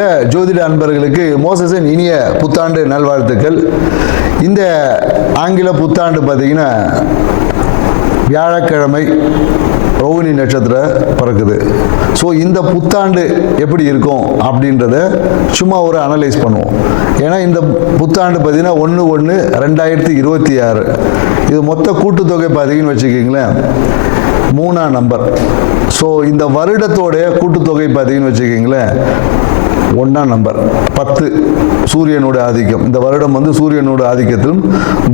உள்ள ஜோதிட அன்பர்களுக்கு மோசஸின் இனிய புத்தாண்டு நல்வாழ்த்துக்கள். இந்த ஆங்கில புத்தாண்டு பார்த்தீங்கன்னா வியாழக்கிழமை ரோகிணி நட்சத்திரம் பிறக்குது. ஸோ இந்த புத்தாண்டு எப்படி இருக்கும் அப்படின்றத சும்மா ஒரு அனலைஸ் பண்ணுவோம். ஏன்னா இந்த புத்தாண்டு பார்த்தீங்கன்னா 1/1/2026 இது மொத்த கூட்டுத்தொகை பார்த்தீங்கன்னு வச்சுக்கிங்களேன் 3ஆம் நம்பர். ஸோ இந்த வருடத்தோடைய கூட்டுத்தொகை பார்த்தீங்கன்னு வச்சுக்கிங்களேன் 1ஆம் நம்பர் 10 சூரியனோட ஆதிக்கம். இந்த வருடம் வந்து சூரியனோட ஆதிக்கத்திலும்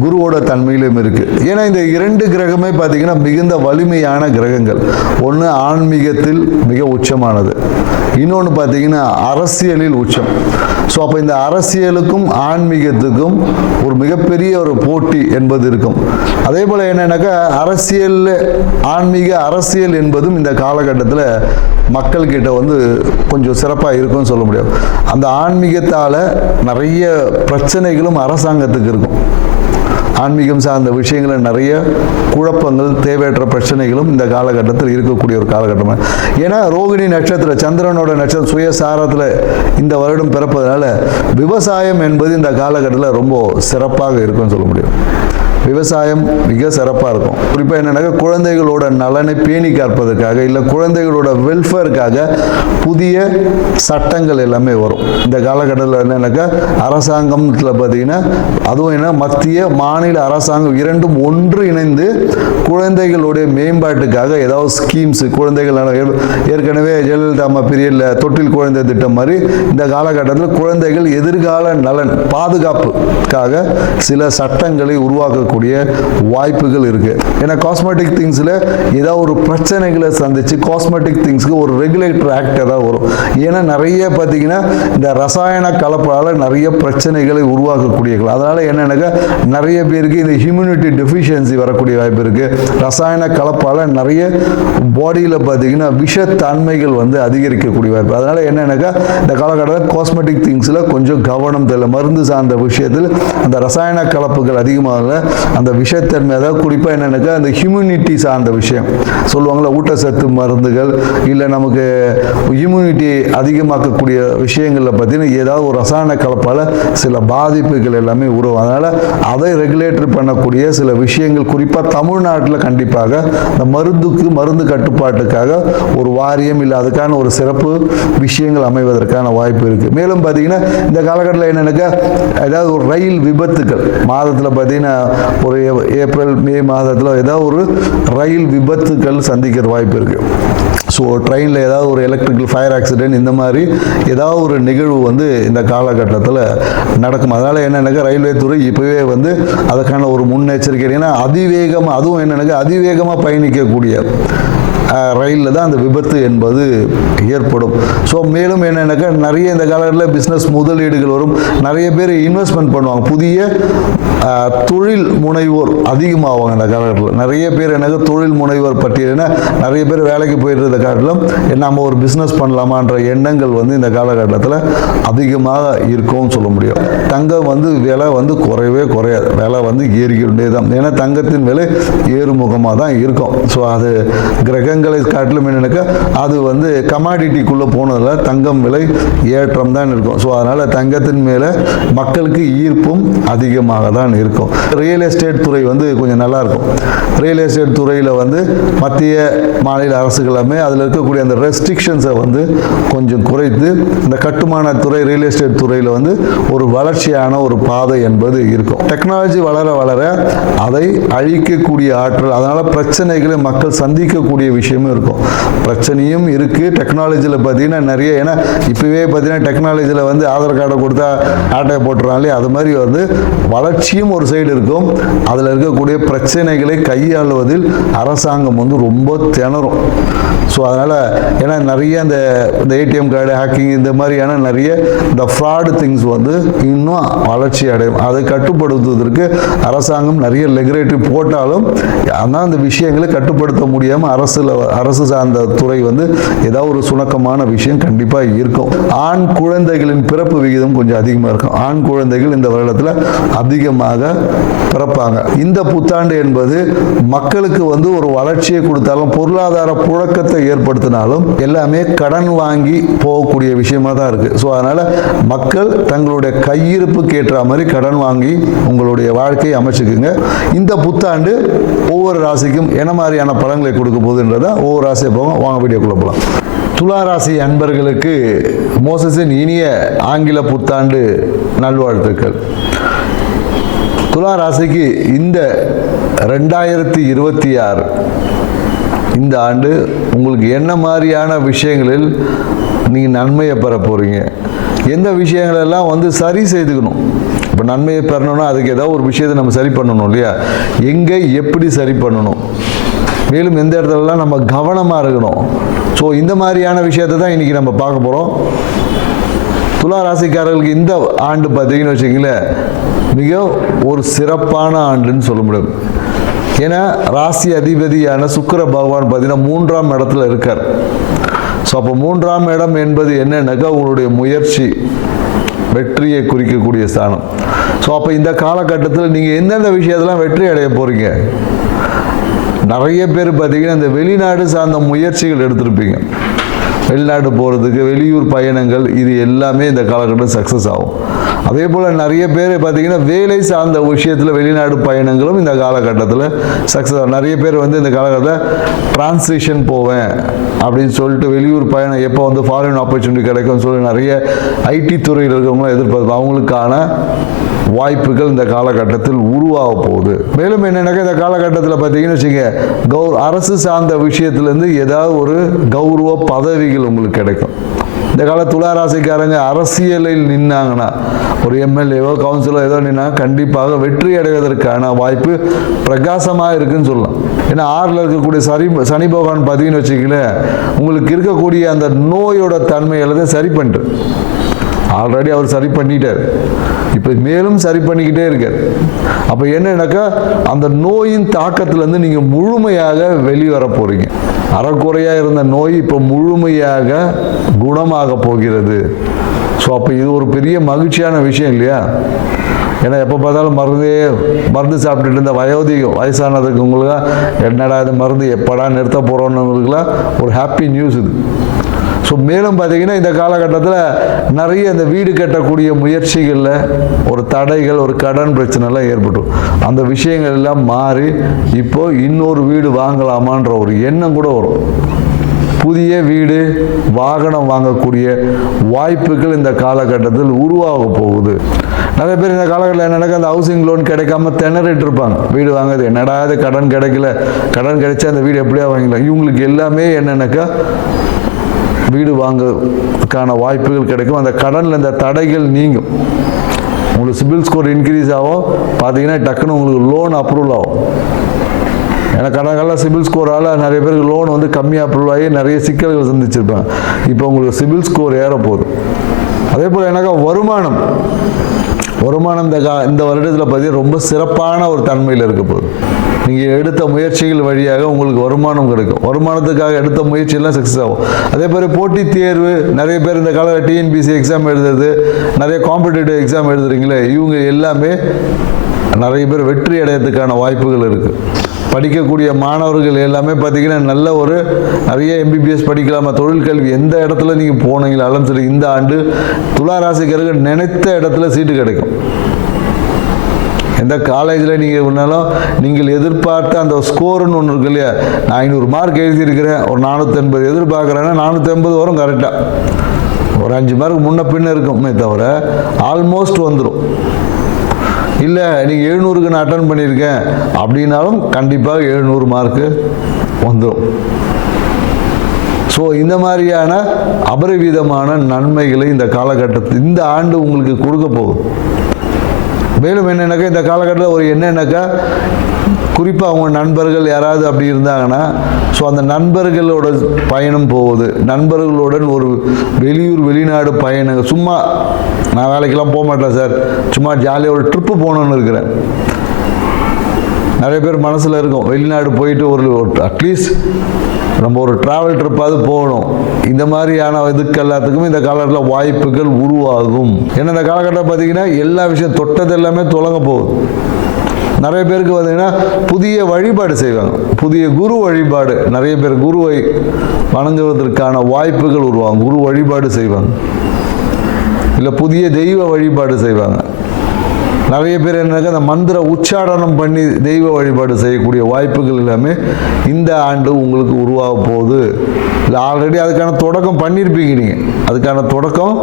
குருவோட தன்மையிலும் இருக்கு. ஏன்னா இந்த 2 கிரகமே பார்த்தீங்கன்னா மிகுந்த வலிமையான கிரகங்கள். ஒன்று ஆன்மீகத்தில் மிக உச்சமானது, இன்னொன்று பார்த்தீங்கன்னா அரசியலில் உச்சம். ஸோ அப்போ இந்த அரசியலுக்கும் ஆன்மீகத்துக்கும் ஒரு மிகப்பெரிய ஒரு போட்டி என்பது இருக்கும். அதே போல் என்னன்னாக்கா ஆன்மீக அரசியல் என்பதும் இந்த காலகட்டத்தில் மக்கள்கிட்ட வந்து கொஞ்சம் சிறப்பாக இருக்கும்னு சொல்ல முடியும். அந்த ஆன்மீகத்தால் நிறைய பிரச்சனைகளும் அரசாங்கத்துக்கு இருக்கும். ஆன்மீகம் சார்ந்த விஷயங்களில் நிறைய குழப்பங்கள், தேவையற்ற பிரச்சனைகளும் இந்த காலகட்டத்தில் இருக்கக்கூடிய ஒரு காலகட்டம். ஏன்னா ரோகிணி நட்சத்திரம் சந்திரனோட நட்சத்திரம் சுயசாரத்தில் இந்த வருடம் பிறப்பதனால விவசாயம் என்பது இந்த காலகட்டத்தில் ரொம்ப சிறப்பாக இருக்குன்னு சொல்ல முடியும். விவசாயம் மிக சிறப்பாக இருக்கும். குறிப்பாக என்னன்னாக்கா குழந்தைகளோட நலனை பேணி காப்பதற்காக இல்லை குழந்தைகளோட வெல்ஃபேருக்காக புதிய சட்டங்கள் எல்லாமே வரும். இந்த காலகட்டத்தில் என்னன்னாக்கா அரசாங்கத்தில் பார்த்தீங்கன்னா அதுவும் என்ன மத்திய மாநில அரசாங்கம் இரண்டும் ஒன்று இணைந்து குழந்தைகளுடைய மேம்பாட்டுக்காக ஏதாவது ஸ்கீம்ஸ், குழந்தைகள் ஏற்கனவே ஜெயலலிதா அம்மா பீரியடில் தொட்டில் குழந்தை திட்டம் மாதிரி இந்த காலகட்டத்தில் குழந்தைகள் எதிர்கால நலன் பாதுகாப்புக்காக சில சட்டங்களை உருவாக்க வாய்ப்புகள் இருக்கு. ஏன்னா காஸ்மெட்டிக் திங்ஸ்ல ஏதாவது ஒரு பிரச்சனைகளை சந்திச்சு காஸ்மெட்டிக் திங்ஸ்க்கு ஒரு ரெகுலேட்டர் ஆக்ட் ஏதாவது வரும். ஏன்னா நிறைய பார்த்தீங்கன்னா இந்த ரசாயன கலப்பால நிறைய பிரச்சனைகளை உருவாக்கக்கூடிய, அதனால என்னன்னாக்கா நிறைய பேருக்கு இந்த இம்யூனிட்டி டெஃபிஷியன்சி வரக்கூடிய வாய்ப்பு இருக்கு. ரசாயன கலப்பால நிறைய பாடியில் பார்த்தீங்கன்னா விஷத்தன்மைகள் வந்து அதிகரிக்கக்கூடிய வாய்ப்பு. அதனால என்னன்னாக்கா இந்த காலகட்டத்தில் காஸ்மெட்டிக் திங்ஸ்ல கொஞ்சம் கவனம் தேவை. மருந்து சார்ந்த விஷயத்தில் அந்த ரசாயன கலப்புகள் அதிகமாக அந்த விஷத்தன்மை, அதாவது குறிப்பாக என்னன்னாக்கா அந்த ஹியூமினிட்டி சார்ந்த விஷயம் சொல்லுவாங்கள்ல, ஊட்டச்சத்து மருந்துகள் இல்லை நமக்கு இம்யூனிட்டி அதிகமாக்கக்கூடிய விஷயங்களில் பார்த்தீங்கன்னா ஏதாவது ஒரு ரசாயன கலப்பால் சில பாதிப்புகள் எல்லாமே உருவாகும். அதனால் அதை ரெகுலேட்டர் பண்ணக்கூடிய சில விஷயங்கள் குறிப்பாக தமிழ்நாட்டில் கண்டிப்பாக இந்த மருந்து கட்டுப்பாட்டுக்காக ஒரு வாரியம் இல்லை அதுக்கான ஒரு சிறப்பு விஷயங்கள் அமைவதற்கான வாய்ப்பு இருக்குது. மேலும் பார்த்தீங்கன்னா இந்த காலகட்டத்தில் என்னன்னாக்கா ஏதாவது ஒரு ரயில் விபத்துக்கள் மாதத்தில் பார்த்தீங்கன்னா ஒரு ஏப்ரல் மே மாதத்தில் ஏதாவது ஒரு ரயில் விபத்துக்கள் சந்திக்கிற வாய்ப்பு இருக்குது. ஸோ ட்ரெயினில் ஏதாவது ஒரு எலக்ட்ரிக்கல் ஃபயர் ஆக்சிடென்ட் இந்த மாதிரி ஏதாவது ஒரு நிகழ்வு வந்து இந்த காலகட்டத்தில் நடக்கும். அதனால் என்னென்னாக்கா ரயில்வே துறை இப்போவே வந்து அதுக்கான ஒரு முன்னெச்சரிக்கை. ஏன்னா அதுவும் என்னென்னாக்கா அதிவேகமாக பயணிக்கக்கூடிய ரயிலில் தான் அந்த விபத்து என்பது ஏற்படும். ஸோ மேலும் என்னென்னாக்கா நிறைய இந்த காலத்தில் பிஸ்னஸ் முதலீடுகள் வரும். நிறைய பேர் இன்வெஸ்ட்மெண்ட் பண்ணுவாங்க. புதிய தொழில் முனைவோர் அதிகமாகுவாங்க இந்த காலகட்டத்தில். நிறைய பேர் எனக்கு தொழில் முனைவோர் பட்டியல்னா நிறைய பேர் வேலைக்கு போயிடுறத காட்டிலும் நம்ம ஒரு பிஸ்னஸ் பண்ணலாமான்ற எண்ணங்கள் வந்து இந்த காலகட்டத்தில் அதிகமாக இருக்கும்னு சொல்ல முடியும். தங்கம் வந்து விலை வந்து குறையவே குறையாது, விலை வந்து ஏறிக்கிட்டே தான். ஏன்னா தங்கத்தின் விலை ஏறுமுகமாக தான் இருக்கும். ஸோ அது கிரகங்களை காட்டிலும் என்னன்னாக்கா அது வந்து கமாடிட்டிக்குள்ளே போனதில் தங்கம் விலை ஏற்றம் தான் இருக்கும். ஸோ அதனால் தங்கத்தின் மேலே மக்களுக்கு ஈர்ப்பும் அதிகமாக தான் இருக்கும். ரியல் எஸ்டேட் துறை வந்து கொஞ்சம் நல்லா இருக்கும். ரியல் எஸ்டேட் துறையில் வந்து மத்திய மாநில அரசுகள் எல்லாமே அதில் இருக்கக்கூடிய அந்த ரெஸ்ட்ரிக்ஷன்ஸை வந்து கொஞ்சம் குறைத்து இந்த கட்டுமான துறை ரியல் எஸ்டேட் துறையில் வந்து ஒரு வளர்ச்சியான ஒரு பாதை என்பது இருக்கும். டெக்னாலஜி வளர வளர அதை அழிக்கக்கூடிய ஆற்றல், அதனால் பிரச்சனைகளை மக்கள் சந்திக்கக்கூடிய விஷயமும் இருக்கும். பிரச்சனையும் இருக்குது டெக்னாலஜியில் பார்த்தீங்கன்னா நிறைய. ஏன்னா இப்போவே பார்த்தீங்கன்னா டெக்னாலஜியில் வந்து ஆதார் கார்டை கொடுத்தா ஆட்டையை போட்டுறாங்களே, அது மாதிரி வந்து வளர்ச்சியும் ஒரு சைடு இருக்கும். அதில் இருக்கக்கூடிய பிரச்சனைகளை கையாளுவதில் அரசாங்கம் வந்து ரொம்ப திணறும். ஸோ அதனால் ஏன்னா நிறைய இந்த ஏடிஎம் கார்டு ஹேக்கிங் இந்த மாதிரியான நிறைய இந்த ஃப்ராடு திங்ஸ் வந்து இன்னும் வளர்ச்சி அடையும். அதை கட்டுப்படுத்துவதற்கு அரசாங்கம் நிறைய ரெகுலேட்டரி போட்டாலும் ஆனால் அந்த விஷயங்களை கட்டுப்படுத்த முடியாமல் அரசில் அரசு சார்ந்த துறை வந்து ஏதாவது ஒரு சுணக்கமான விஷயம் கண்டிப்பாக இருக்கும். ஆண் குழந்தைகளின் பிறப்பு விகிதம் கொஞ்சம் அதிகமாக இருக்கும். ஆண் குழந்தைகள் இந்த வருடத்தில் அதிகமாக பிறப்பாங்க. இந்த புத்தாண்டு என்பது மக்களுக்கு வந்து ஒரு வளர்ச்சியை கொடுத்தாலும் பொருளாதார புழக்கத்தை ஏற்படுத்தினாலும் எல்லாமே கடன் வாங்கி போகக்கூடிய விஷயமா தான் இருக்கு. ஸோ அதனால மக்கள் தங்களுடைய கையிருப்புக்கு ஏற்ற மாதிரி கடன் வாங்கி உங்களுடைய வாழ்க்கையை அமைச்சுக்குங்க. இந்த புத்தாண்டு ஒவ்வொரு ராசிக்கும் என்ன மாதிரியான பலன்களை கொடுக்க போகுதுன்றத ஒவ்வொரு ராசியை போகும். வாங்க வீடியோக்குள்ள போகலாம். துலா ராசி அன்பர்களுக்கு மோசஸின் இனிய ஆங்கில புத்தாண்டு நல்வாழ்த்துக்கள். துலா ராசிக்கு இந்த 2026 இந்த ஆண்டு உங்களுக்கு என்ன மாதிரியான விஷயங்களில் நீங்கள் நன்மையை பெற போகிறீங்க, எந்த விஷயங்களெல்லாம் வந்து சரி செய்துக்கணும். இப்போ நன்மையை பெறணும்னா அதுக்கு ஏதாவது ஒரு விஷயத்தை நம்ம சரி பண்ணணும் இல்லையா, எங்கே எப்படி சரி பண்ணணும், மேலும் எந்த இடத்துலலாம் நம்ம கவனமாக இருக்கணும். ஸோ இந்த மாதிரியான விஷயத்தை தான் இன்றைக்கி நம்ம பார்க்க போகிறோம். துலா ராசிக்காரர்களுக்கு இந்த ஆண்டு பார்த்தீங்கன்னு வச்சுக்கிங்களேன், மிக ஒரு சிறப்பான ஆண்டுன்னு சொல்ல முடியும். ஏன்னா ராசி அதிபதியான சுக்கிர பகவான் பார்த்தீங்கன்னா 3ஆம் இடத்துல இருக்கார். ஸோ அப்போ 3ஆம் இடம் என்பது என்னன்னாக்கா உங்களுடைய முயற்சி, வெற்றியை குறிக்கக்கூடிய ஸ்தானம். ஸோ அப்போ இந்த காலகட்டத்தில் நீங்கள் எந்தெந்த விஷயத்தெல்லாம் வெற்றி அடைய போகிறீங்க. நிறைய பேர் பார்த்தீங்கன்னா இந்த வெளிநாடு சார்ந்த முயற்சிகள் எடுத்திருப்பீங்க. வெளிநாடு போகிறதுக்கு வெளியூர் பயணங்கள் இது எல்லாமே இந்த காலகட்டம் சக்ஸஸ் ஆகும். அதே போல் நிறைய பேர் பார்த்தீங்கன்னா வேலை சார்ந்த விஷயத்தில் வெளிநாடு பயணங்களும் இந்த காலகட்டத்தில் சக்ஸஸ் ஆகும். நிறைய பேர் வந்து இந்த காலகட்டத்தில் டிரான்ஸ்லேஷன் போவேன் அப்படின்னு சொல்லிட்டு வெளியூர் பயணம் எப்போ வந்து ஃபாரின் ஆப்பர்ச்சுனிட்டி கிடைக்கும்னு சொல்லி நிறைய ஐடி துறையில் இருக்கிறவங்களும் எதிர்பார்ப்பு, அவங்களுக்கான வாய்ப்புகள் இந்த காலகட்டத்தில் உருவாக போகுது. மேலும் என்னென்னாக்கா இந்த காலகட்டத்தில் பார்த்தீங்கன்னு வச்சுங்க, அரசு சார்ந்த விஷயத்துலேருந்து ஏதாவது ஒரு கௌரவ பதவிகள் உங்களுக்கு கிடைக்கும். இந்த கால துலா ராசிக்காரங்க அரசியலில் நின்னாங்கன்னா, ஒரு எம்எல்ஏவோ கவுன்சிலோ ஏதோ நின்னா கண்டிப்பாக வெற்றி அடைவதற்கான வாய்ப்பு பிரகாசமாக இருக்குன்னு சொல்லலாம். ஏன்னா 6ல் இருக்கக்கூடிய சனி பகவான் பார்த்தீங்கன்னு வச்சுக்கங்களேன், உங்களுக்கு இருக்கக்கூடிய அந்த நோயோட தன்மை எல்லாத்தையும் சரி பண்ணிட்டு ஆல்ரெடி அவர் சரி பண்ணிட்டார், இப்போ மேலும் சரி பண்ணிக்கிட்டே இருக்கார். அப்போ என்னன்னாக்கா அந்த நோயின் தாக்கத்திலேருந்து நீங்கள் முழுமையாக வெளிவர போகிறீங்க. அறக்குறையாக இருந்த நோய் இப்போ முழுமையாக குணமாக போகிறது. ஸோ அப்போ இது ஒரு பெரிய மகிழ்ச்சியான விஷயம் இல்லையா? ஏன்னா எப்போ பார்த்தாலும் மருந்து சாப்பிட்டுட்டு இருந்த வயசானதுக்கு உங்களுக்கு என்னடா இது மருந்து எப்படா நிறுத்த போகிறோன்னுங்களுக்குலாம் ஒரு ஹாப்பி நியூஸ் இது. ஸோ மேலும் பார்த்தீங்கன்னா இந்த காலகட்டத்தில் நிறைய இந்த வீடு கட்டக்கூடிய முயற்சிகளில் ஒரு தடைகள், ஒரு கடன் பிரச்சனைலாம் ஏற்பட்டும். அந்த விஷயங்கள் எல்லாம் மாறி இப்போ இன்னொரு வீடு வாங்கலாமான்ற ஒரு எண்ணம் கூட வரும். புதிய வீடு, வாகனம் வாங்கக்கூடிய வாய்ப்புகள் இந்த காலகட்டத்தில் உருவாக போகுது. நிறைய பேர் இந்த காலகட்டத்தில் என்னென்னா அந்த ஹவுசிங் லோன் கிடைக்காம திணறிட்டு இருப்பாங்க. வீடு வாங்குறது என்னடா இது கடன் கிடைக்கல, கடன் கிடைச்சா அந்த வீடு எப்படியா வாங்கிக்கலாம். இவங்களுக்கு எல்லாமே என்னென்னாக்கா வீடு வாங்கறதுக்கான வாய்ப்புகள் கிடைக்கும். அந்த கடனில் இந்த தடைகள் நீங்கும். உங்களுக்கு சிபில் ஸ்கோர் இன்க்ரீஸ் ஆகும். பார்த்தீங்கன்னா டக்குன்னு உங்களுக்கு லோன் அப்ரூவல் ஆகும். ஏன்னா கடன்கால சிபில் ஸ்கோரால் நிறைய பேருக்கு லோன் வந்து கம்மியாக அப்ரூவல் ஆகி நிறைய சிக்கல்கள் சந்திச்சிருப்பாங்க. இப்போ உங்களுக்கு சிபில் ஸ்கோர் ஏறப்போகுது. அதே போல் எனக்கு வருமானம் இந்த வருடத்தில் பார்த்தீங்கன்னா ரொம்ப சிறப்பான ஒரு தன்மையில் இருக்க போகுது. நீங்கள் எடுத்த முயற்சிகள் வழியாக உங்களுக்கு வருமானம் கிடைக்கும். வருமானத்துக்காக எடுத்த முயற்சியெல்லாம் சக்ஸஸ் ஆகும். அதே மாதிரி போட்டித் தேர்வு, நிறைய பேர் இந்த கால டிஎன்பிசி எக்ஸாம் எழுதுறது, நிறைய காம்படிட்டிவ் எக்ஸாம் எழுதுறீங்களே, இவங்க எல்லாமே நிறைய பேர் வெற்றி அடையிறதுக்கான வாய்ப்புகள் இருக்குது. படிக்கக்கூடிய மாணவர்கள் எல்லாமே பார்த்தீங்கன்னா நல்ல ஒரு நிறைய எம்பிபிஎஸ் படிக்கலாமா, தொழிற்கல்வி எந்த இடத்துல நீங்கள் போனீங்களாலும் சரி இந்த ஆண்டு துலா ராசிக்காரர்கள் நினைத்த இடத்துல சீட்டு கிடைக்கும். எந்த காலேஜில் நீங்கள் இருந்தாலும் நீங்கள் எதிர்பார்த்த அந்த ஸ்கோருன்னு ஒன்று இருக்கு இல்லையா, நான் 500 மார்க் எழுதியிருக்கிறேன், ஒரு 480 எதிர்பார்க்குறேன்னா 480 வரும் கரெக்டாக. ஒரு 5 மார்க் முன்ன பின்ன இருக்குமே தவிர ஆல்மோஸ்ட் வந்துடும். இல்லை நீங்கள் 700க்கு நான் அட்டன் பண்ணியிருக்கேன் அப்படின்னாலும் கண்டிப்பாக 700 மார்க்கு வந்துடும். ஸோ இந்த மாதிரியான அபரிவிதமான நன்மைகளை இந்த காலகட்டத்தில் இந்த ஆண்டு உங்களுக்கு கொடுக்க போகுது. மேலும் என்னென்னாக்கா இந்த காலகட்டத்தில் ஒரு என்னென்னாக்கா குறிப்பாக அவங்க நண்பர்கள் யாராவது அப்படி இருந்தாங்கன்னா, ஸோ அந்த நண்பர்களோட பயணம் போகுது. நண்பர்களுடன் ஒரு வெளிநாடு பயணங்கள், சும்மா நான் வேலைக்கெல்லாம் போக மாட்டேன் சார், சும்மா ஜாலியாக ஒரு ட்ரிப்பு போகணுன்னு இருக்கிறேன். நிறைய பேர் மனசில் இருக்கும், வெளிநாடு போயிட்டு ஒரு அட்லீஸ்ட் நம்ம ஒரு ட்ராவல் ட்ரிப்பாவது போகணும். இந்த மாதிரியான இதுக்கு எல்லாத்துக்குமே இந்த காலகட்டத்தில் வாய்ப்புகள் உருவாகும். ஏன்னா இந்த காலகட்டம் பார்த்தீங்கன்னா எல்லா விஷயம் தொட்டது எல்லாமே தொடங்க போகுது. நிறைய பேருக்கு பார்த்தீங்கன்னா புதிய வழிபாடு செய்வாங்க, புதிய குரு வழிபாடு. நிறைய பேர் குருவை வணங்குவதற்கான வாய்ப்புகள் உருவாகும். குரு வழிபாடு செய்வாங்க, இல்லை புதிய தெய்வ வழிபாடு செய்வாங்க. நிறைய பேர் என்னக்கா அந்த மந்திர உச்சாடனம் பண்ணி தெய்வ வழிபாடு செய்யக்கூடிய வாய்ப்புகள் எல்லாமே இந்த ஆண்டு உங்களுக்கு உருவாக போகுது. இல்லை ஆல்ரெடி அதுக்கான தொடக்கம் பண்ணியிருப்பீங்க, நீங்கள் அதுக்கான தொடக்கம்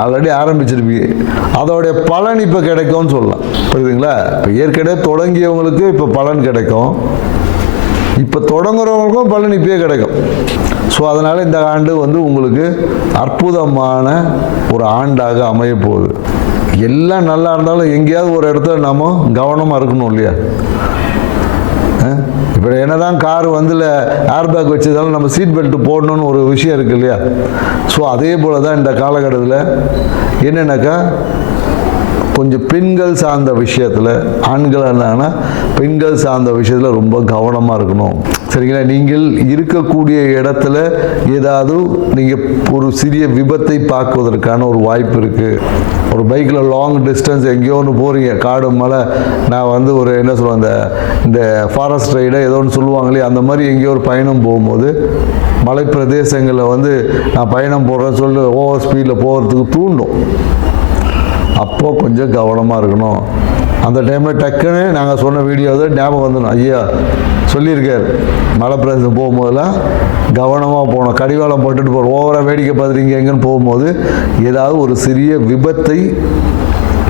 ஆல்ரெடி ஆரம்பிச்சிருப்பீங்க. அதோடைய பலன் இப்போ கிடைக்கும்னு சொல்லலாம். புரியுதுங்களா? இப்போ ஏற்கனவே தொடங்கியவங்களுக்கு இப்போ பலன் கிடைக்கும், இப்போ தொடங்குறவங்களுக்கும் பலன் இப்பயே கிடைக்கும். ஸோ அதனால் இந்த ஆண்டு உங்களுக்கு அற்புதமான ஒரு ஆண்டாக அமைய போகுது. எல்லாம் நல்லா இருந்தாலும் எங்கேயாவது ஒரு இடத்துல நாம கவனமாக இருக்கணும் இல்லையா? இப்போ என்னதான் கார் ஏர் பேக் வச்சதாலும் நம்ம சீட் பெல்ட் போடணும்னு ஒரு விஷயம் இருக்கு இல்லையா? ஸோ அதே போல தான் இந்த காலகட்டத்தில் என்னென்னாக்கா கொஞ்சம் பெண்கள் சார்ந்த விஷயத்தில், ஆண்கள் இருந்தாங்கன்னா பெண்கள் சார்ந்த விஷயத்தில் ரொம்ப கவனமாக இருக்கணும். சரிங்களா? நீங்கள் இருக்கக்கூடிய இடத்துல ஏதாவது நீங்கள் ஒரு சிறிய விபத்தை பார்க்குவதற்கான ஒரு வாய்ப்பு இருக்குது. ஒரு பைக்கில் லாங் டிஸ்டன்ஸ் எங்கேயோ ஒன்று போகிறீங்க, காடு மலை, நான் ஒரு என்ன சொல்லுவாங்க, இந்த ஃபாரஸ்ட் ரைடை ஏதோ ஒன்று சொல்லுவாங்களே, அந்த மாதிரி எங்கேயோ ஒரு பயணம் போகும்போது மலை பிரதேசங்களில் நான் பயணம் போடுறேன்னு சொல்லி ஓவர் ஸ்பீடில் போகிறதுக்கு தூண்டும். அப்போது கொஞ்சம் கவனமாக இருக்கணும். அந்த டைமில் டக்குன்னு நாங்கள் சொன்ன வீடியோ தான் ஞாபகம் வந்துடும். ஐயா சொல்லியிருக்கார், மலை பிரதேசம் போகும்போதெல்லாம் கவனமாக போகணும். கடிவாளம் போட்டுட்டு போகிறோம், ஓவராக வேடிக்கை பார்த்துட்டு எங்கேன்னு போகும்போது ஏதாவது ஒரு சிறிய விபத்தை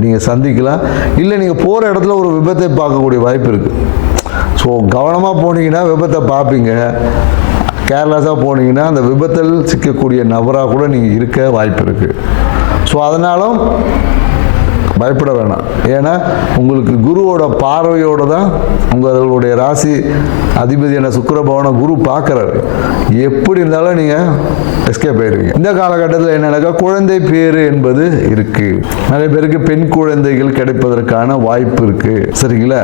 நீங்கள் சந்திக்கலாம். இல்லை நீங்கள் போகிற இடத்துல ஒரு விபத்தை பார்க்கக்கூடிய வாய்ப்பு இருக்குது. ஸோ கவனமாக போனீங்கன்னா விபத்தை பார்ப்பீங்க. கேர்லெஸ்ஸாக போனீங்கன்னா அந்த விபத்தில் சிக்கக்கூடிய நபராக கூட நீங்கள் இருக்க வாய்ப்பு இருக்குது. ஸோ அதனாலும் பயப்பட வேணாம். ஏன்னா உங்களுக்கு குருவோட பார்வையோடு தான் உங்களுடைய ராசி அதிபதியான சுக்கிரபவனை குரு பார்க்குறாரு. எப்படி இருந்தாலும் நீங்கள் எஸ்கேப் ஆயிடுவீங்க. இந்த காலகட்டத்தில் என்னன்னாக்கா குழந்தை பேரு என்பது இருக்குது. நிறைய பேருக்கு பெண் குழந்தைகள் கிடைப்பதற்கான வாய்ப்பு இருக்குது. சரிங்களா?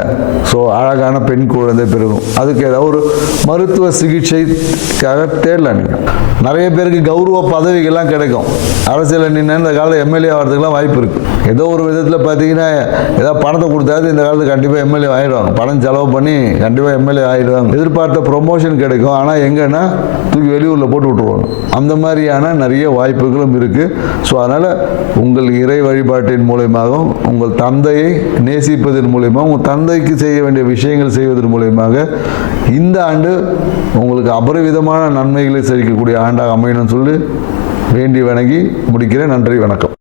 ஸோ அழகான பெண் குழந்தை பெருகும். அதுக்கு ஏதாவது ஒரு மருத்துவ சிகிச்சைக்காக தேடலாம். நீங்கள் நிறைய பேருக்கு கௌரவ பதவிகள்லாம் கிடைக்கும். அரசியலில் நின்று இந்த காலத்தில் எம்எல்ஏ ஆகிறதுக்குலாம் வாய்ப்பு இருக்குது. ஏதோ ஒரு விதத்தில் பார்த்தீங்கன்னா ஏதாவது பணத்தை கொடுத்தாது இந்த காலத்தில் கண்டிப்பாக எம்எல்ஏ ஆகிடுவாங்க. பணம் செலவு பண்ணி கண்டிப்பாக எம்எல்ஏ ஆகிடுவாங்க. எதிர்பார்த்த ப்ரொமோஷன் கிடைக்கும். ஆனால் எங்கன்னா தூக்கி வெளியூரில் போட்டு விட்ருவாங்க. அந்த மாதிரியான நிறைய வாய்ப்புகளும் இருக்குது. ஸோ அதனால் உங்கள் இறை வழிபாட்டின் மூலயமாகவும், உங்கள் தந்தையை நேசிப்பதன் மூலயமா, உங்கள் தந்தைக்கு செய்ய வேண்டிய விஷயங்கள் செய்வதன் மூலயமாக இந்த ஆண்டு உங்களுக்கு அபரிவிதமான நன்மைகளை செழிக்கக்கூடிய ஆண்டாக அமையணும்னு சொல்லி வேண்டி வணங்கி முடிக்கிறேன். நன்றி, வணக்கம்.